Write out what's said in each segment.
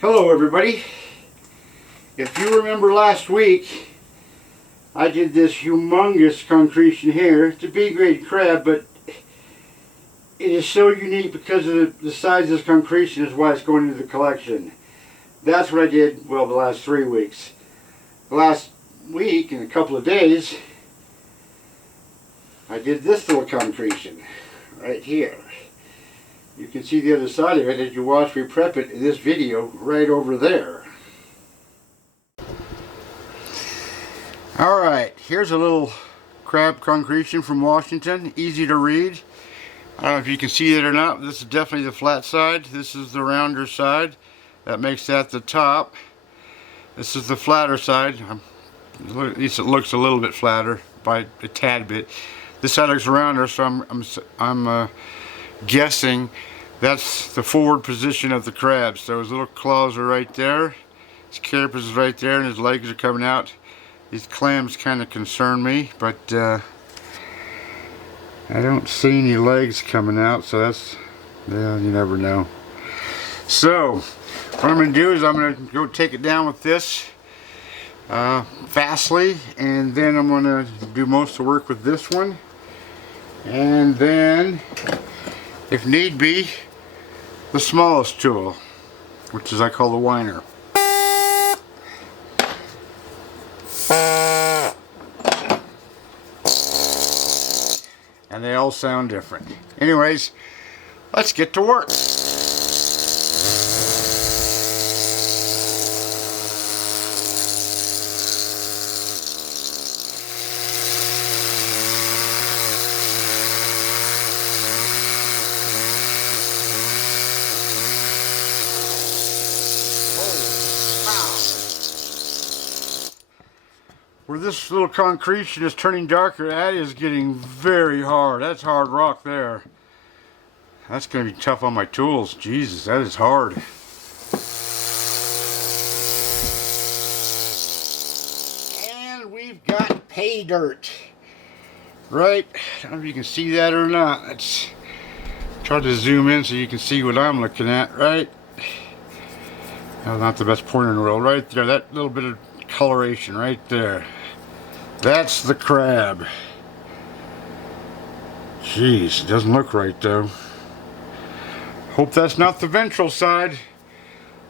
Hello everybody. If you remember last week, I did this humongous concretion here. It's a B grade crab, but it is so unique because of the size of this concretion is why it's going into the collection. That's what I did, well, the last 3 weeks. The last week, in a couple of days, I did this little concretion right here. You can see the other side of it as you watch me prep it in this video right over there. Alright, here's a little crab concretion from Washington. Easy to read. I don't know if you can see it or not. This is definitely the flat side. This is the rounder side. That makes that the top. This is the flatter side. At least it looks a little bit flatter by a tad bit. This side looks rounder, so I'm guessing that's the forward position of the crab. So his little claws are right there, his carapace is right there, and his legs are coming out. These clams kind of concern me, but I don't see any legs coming out, so that's, yeah, you never know. So what I'm going to do is I'm going to go take it down with this fastly, and then I'm going to do most of the work with this one, and then if need be, the smallest tool, which is I call the whiner. And they all sound different. Anyways, let's get to work. Where this little concretion is turning darker, that is getting very hard. That's hard rock there. That's going to be tough on my tools. Jesus, that is hard. And we've got pay dirt. Right? I don't know if you can see that or not. Let's try to zoom in so you can see what I'm looking at, right? Oh, not the best pointer in the world. Right there, that little bit of coloration right there. That's the crab. Jeez, it doesn't look right though. Hope that's not the ventral side.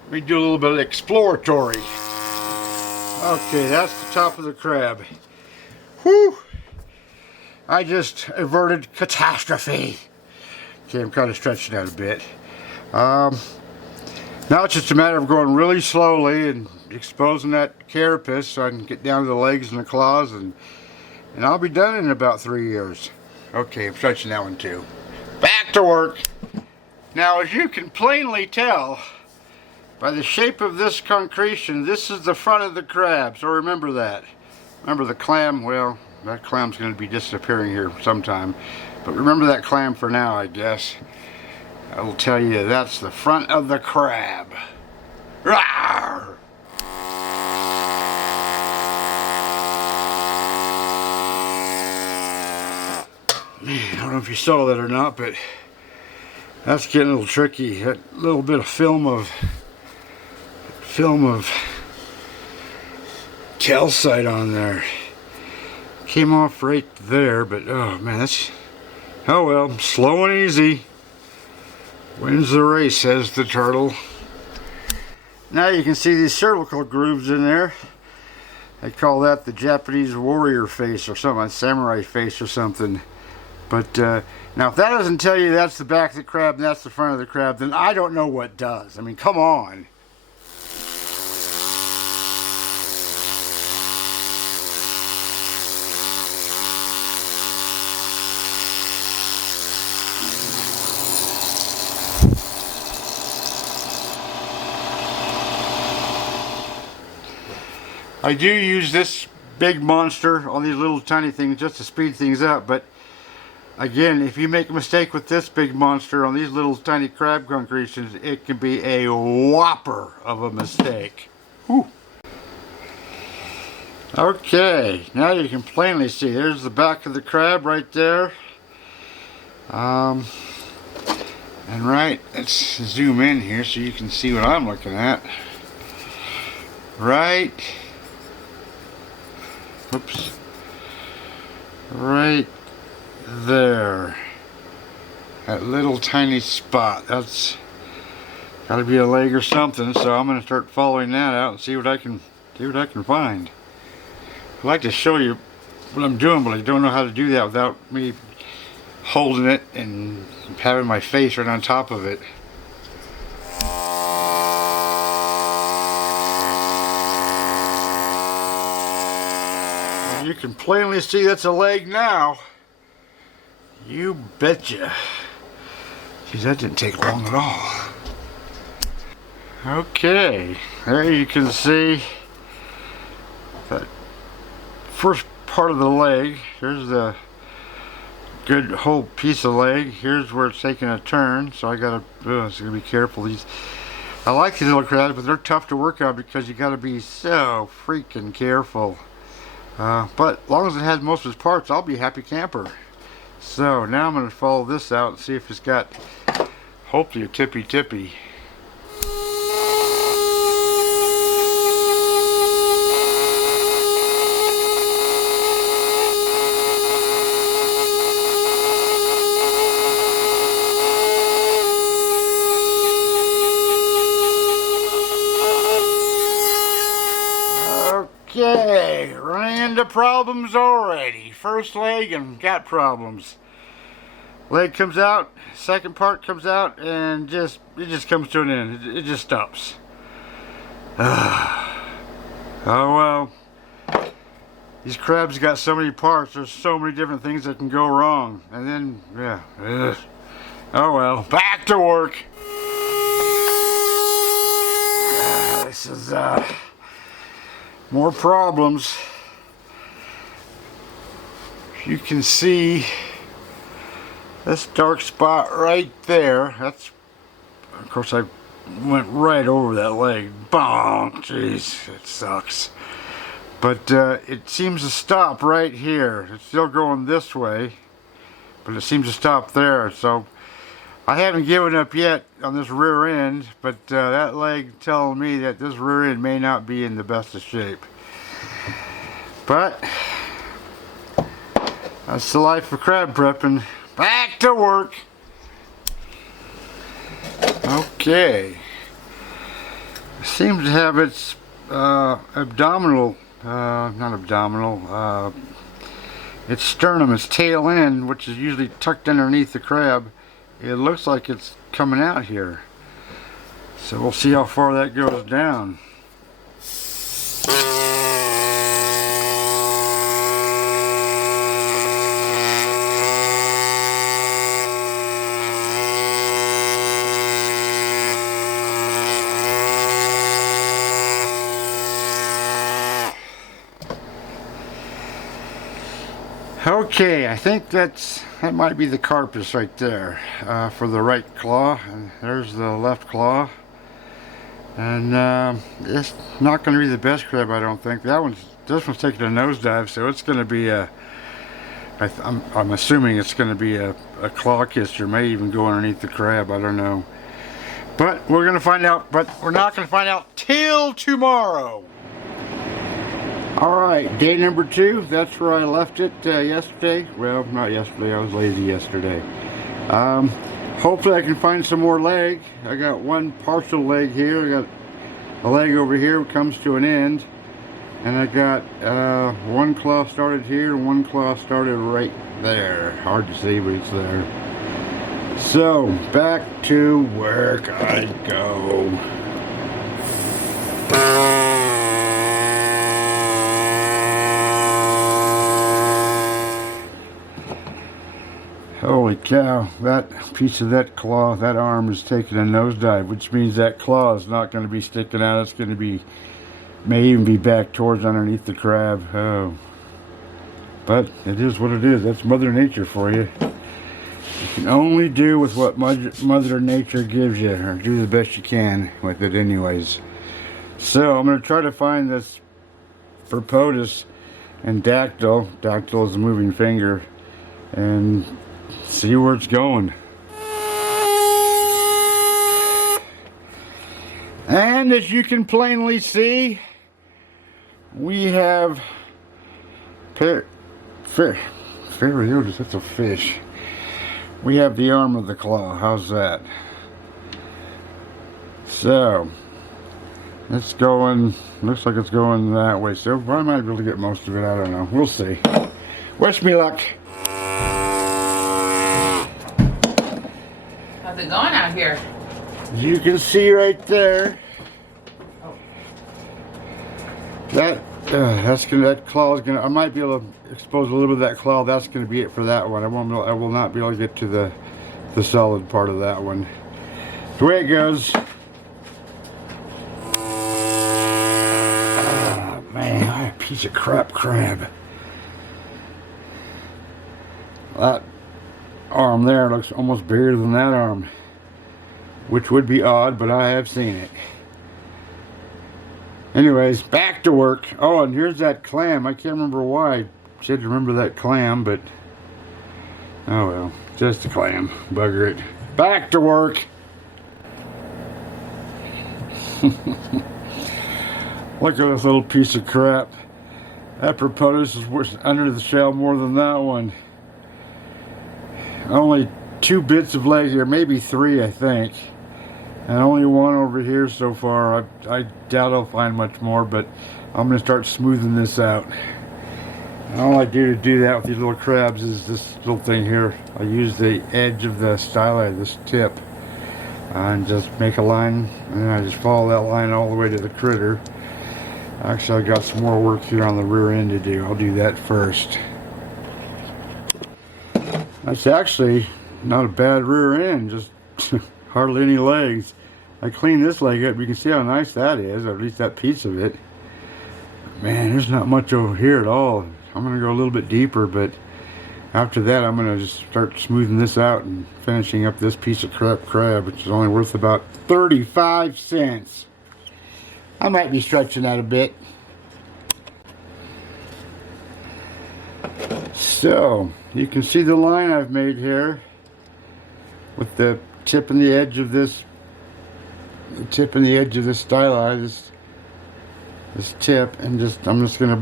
Let me do a little bit of exploratory. Okay, that's the top of the crab. Whew! I just averted catastrophe. Okay, I'm kind of stretching out a bit. Now it's just a matter of going really slowly and exposing that carapace so I can get down to the legs and the claws, and I'll be done in about 3 years. Okay, I'm stretching that one too. Back to work. Now, as you can plainly tell by the shape of this concretion, this is the front of the crab, so remember that. Remember the clam, well, that clam's going to be disappearing here sometime, but remember that clam for now, I guess. I will tell you, that's the front of the crab. Rawr! Man, I don't know if you saw that or not, but that's getting a little tricky. That little bit of film of calcite on there came off right there, but oh man, that's, oh well, slow and easy wins the race, says the turtle. Now you can see these cervical grooves in there. They call that the Japanese warrior face or something, a samurai face or something. But now if that doesn't tell you that's the back of the crab and that's the front of the crab, then I don't know what does. I mean, come on. I do use this big monster on these little tiny things just to speed things up, but again, if you make a mistake with this big monster on these little tiny crab concretions, it can be a whopper of a mistake. Whew. Okay, now you can plainly see, there's the back of the crab right there. And right, let's zoom in here so you can see what I'm looking at. Right, oops, right there, that little tiny spot, that's gotta be a leg or something, so I'm gonna start following that out and see what I can find. I'd like to show you what I'm doing, but I don't know how to do that without me holding it and having my face right on top of it. You can plainly see that's a leg now. You betcha. Geez, that didn't take long at all. Okay, there you can see that first part of the leg. Here's the good whole piece of leg. Here's where it's taking a turn, so I gotta be careful. I like these little crabs, but they're tough to work on because you gotta be so freaking careful. But as long as it has most of its parts, I'll be a happy camper. So now I'm going to follow this out and see if it's got, hopefully, a tippy. Okay, ran into problems already. First leg and got problems. Leg comes out, second part comes out, and it just comes to an end. It just stops. Oh well. These crabs got so many parts. There's so many different things that can go wrong. And then, yeah. Oh well. Back to work. This is more problems. You can see this dark spot right there. That's, of course, I went right over that leg. Bonk! Jeez, it sucks. But it seems to stop right here. It's still going this way, but it seems to stop there. So I haven't given up yet on this rear end, but that leg telling me that this rear end may not be in the best of shape. But that's the life of crab prepping. Back to work. Okay. It seems to have its abdominal, its sternum, its tail end, which is usually tucked underneath the crab. It looks like it's coming out here. So we'll see how far that goes down. Okay, I think that might be the carpus right there for the right claw, and there's the left claw. And it's not going to be the best crab, I don't think. This one's taking a nosedive, so it's going to be I'm assuming it's going to be a claw kisser, may even go underneath the crab. I don't know, but we're going to find out. But we're not going to find out till tomorrow. Alright, day number 2, that's where I left it yesterday. Well, not yesterday, I was lazy yesterday. Hopefully I can find some more leg. I got one partial leg here, I got a leg over here that comes to an end. And I got one claw started here and one claw started right there. Hard to see, but it's there. So, back to work I go. Holy cow, that piece of that claw, that arm is taking a nosedive, which means that claw is not going to be sticking out. It's going to be, may even be back towards underneath the crab. Oh. But it is what it is. That's Mother Nature for you. You can only do with what Mother Nature gives you, or do the best you can with it anyways. So I'm going to try to find this Propotus and Dactyl. Dactyl is a moving finger. And see where it's going. And as you can plainly see, we have Ferriotis, that's a fish. We have the arm of the claw. How's that? So it's going, looks like it's going that way. So I might be able to get most of it. I don't know. We'll see. Wish me luck. How's it going out here? You can see right there. Oh. That claw is gonna. I might be able to expose a little bit of that claw. That's gonna be it for that one. I will not be able to get to the solid part of that one. The way it goes. Oh, man, I a piece of crap crab. That arm there looks almost bigger than that arm, which would be odd, but I have seen it. Anyways, back to work. Oh, and here's that clam. I can't remember why I said to remember that clam, but oh well, just a clam. Bugger it. Back to work. Look at this little piece of crap. That propolis is under the shell more than that one. Only 2 bits of leg here, maybe 3, I think. And only 1 over here so far. I doubt I'll find much more, but I'm going to start smoothing this out. And all I do to do that with these little crabs is this little thing here. I use the edge of the styli, this tip, and just make a line, and then I just follow that line all the way to the critter. Actually, I got some more work here on the rear end to do. I'll do that first. That's actually not a bad rear end, just hardly any legs. I cleaned this leg up. You can see how nice that is, or at least that piece of it. Man, there's not much over here at all. I'm going to go a little bit deeper, but after that I'm going to just start smoothing this out and finishing up this piece of crab, which is only worth about 35 cents. I might be stretching that a bit. So, you can see the line I've made here with the tip and the edge of this, styli, this tip, and I'm just gonna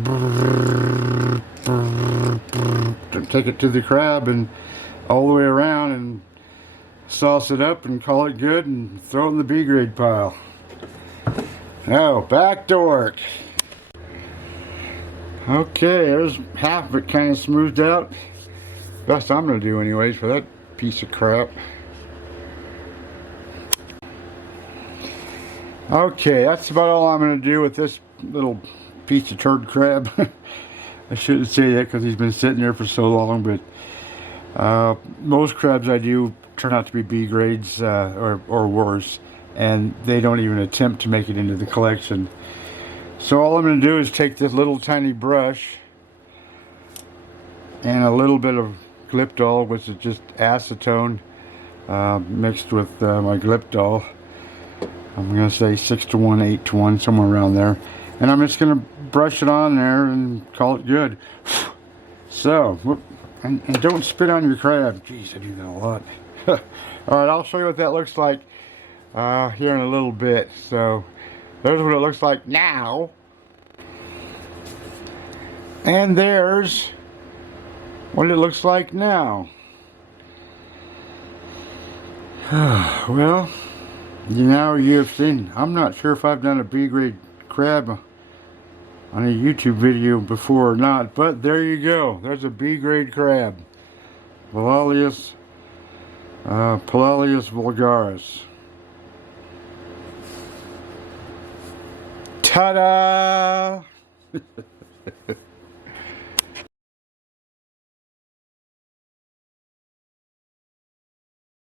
take it to the crab and all the way around and sauce it up and call it good and throw it in the B grade pile. Now back to work. Okay, there's half of it kind of smoothed out. Best I'm gonna do anyways for that piece of crap. Okay, that's about all I'm going to do with this little piece of turd crab. I shouldn't say that because he's been sitting there for so long, but most crabs I do turn out to be B grades or worse, and they don't even attempt to make it into the collection. So all I'm going to do is take this little tiny brush and a little bit of Gliptol, which is just acetone mixed with my Gliptol. I'm going to say 6 to 1, 8 to 1, somewhere around there. And I'm just going to brush it on there and call it good. So, and don't spit on your crab. Jeez, I do that a lot. Alright, I'll show you what that looks like here in a little bit. So, there's what it looks like now. And there's what it looks like now. Well, you've seen, I'm not sure if I've done a B grade crab on a YouTube video before or not, but there you go. There's a B grade crab. Palaeolus vulgaris. Ta-da!